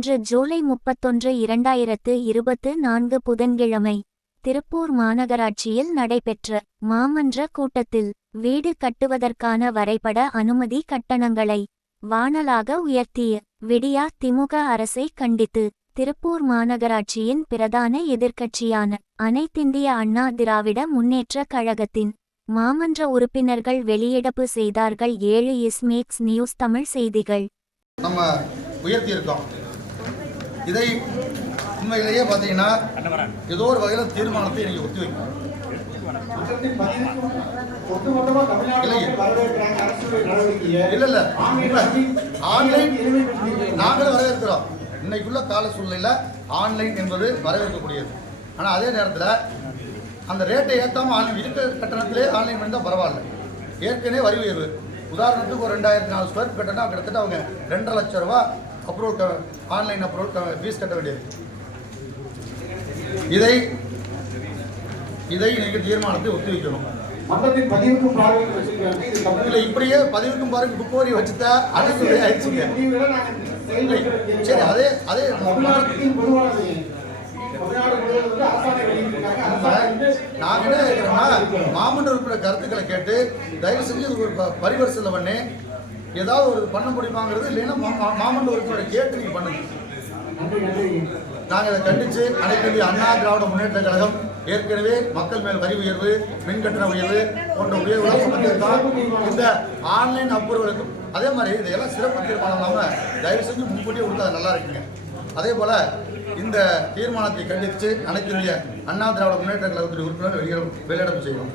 இன்று ஜூலை 31, 2024 புதன்கிழமை திருப்பூர் மாநகராட்சியில் நடைபெற்ற மாமன்ற கூட்டத்தில் வீடு கட்டுவதற்கான வரைபட அனுமதி கட்டணங்களை வானலாக உயர்த்திய விடியா திமுக அரசை கண்டித்து திருப்பூர் மாநகராட்சியின் பிரதான எதிர்க்கட்சியான அனைத்திந்திய அண்ணா திராவிட முன்னேற்றக் கழகத்தின் மாமன்ற உறுப்பினர்கள் வெளியிடப்பு செய்தார்கள். 7 இஸ்மேக்ஸ் நியூஸ் தமிழ் செய்திகள். நம்ம உயர்த்தி இருக்கோம். இதை உண்மையிலேயே பார்த்தீங்கன்னா ஏதோ ஒரு வகையில் தீர்மானத்தை நீங்கள் ஒத்தி வைக்கணும். இல்லை ஆன்லைன் நாங்களும் வரவேற்கிறோம். இன்னைக்குள்ள கால சூழ்நிலையில் ஆன்லைன் என்பது வரவேற்கக்கூடியது. ஆனால் அதே நேரத்தில் அந்த ரேட்டை ஏற்றாமல் ஆன்லைன் இருக்க கட்டணத்திலே ஆன்லைன் பண்ணி தான் பரவாயில்ல. ஏற்கனவே வரி உயர்வு, உதாரணத்துக்கு ஒரு 2400 ஸ்கொயர் ஃபீட் கட்டினா கிட்டத்தட்ட அவங்க 2.5 லட்சம் ரூபா அப்ரூவல் ஆன்லைன் அப்ரூவல் ஃபீஸ் கட்ட வேண்டியது. இதை நீங்கள் தீர்மானத்தை ஒத்தி வைக்கணும். இல்லை இப்படியே பதிவுக்கும் பாருங்க புக் வரி வச்சுட்டா அனைத்து ஆயிடுச்சுங்க. சரி அதே நாங்கள் என்ன கேட்குறோம்னா மாமன்ற உறுப்பினர் கருத்துக்களை கேட்டு தயவு செஞ்சு ஒரு பரிவரிசையில் பண்ணி ஏதாவது ஒரு பண்ண முடியுமாங்கிறது, இல்லைன்னா மாமன்ற உறுப்பினரை கேட்டு நீங்கள் பண்ணுங்க. நாங்கள் இதை கண்டித்து அனைத்து இந்திய அண்ணா திராவிட முன்னேற்ற கழகம் ஏற்கனவே மக்கள் மேல் வரி உயர்வு, மின் கட்டண உயர்வு போன்ற உயர்வுகள் சம்பந்தத்தான் இந்த ஆன்லைன் அப்ரூவலுக்கும் அதே மாதிரி இதையெல்லாம் சிறப்பு தீர்மானம் இல்லாமல் தயவு செஞ்சு முன்கூட்டியே கொடுத்தா நல்லா இருக்குங்க. அதே போல் இந்த தீர்மானத்தை கண்டித்து அனைத்து இந்திய அண்ணா திராவிட முன்னேற்ற கழகத்துடைய உறுப்பினர் வெளியிடம் செய்யணும்.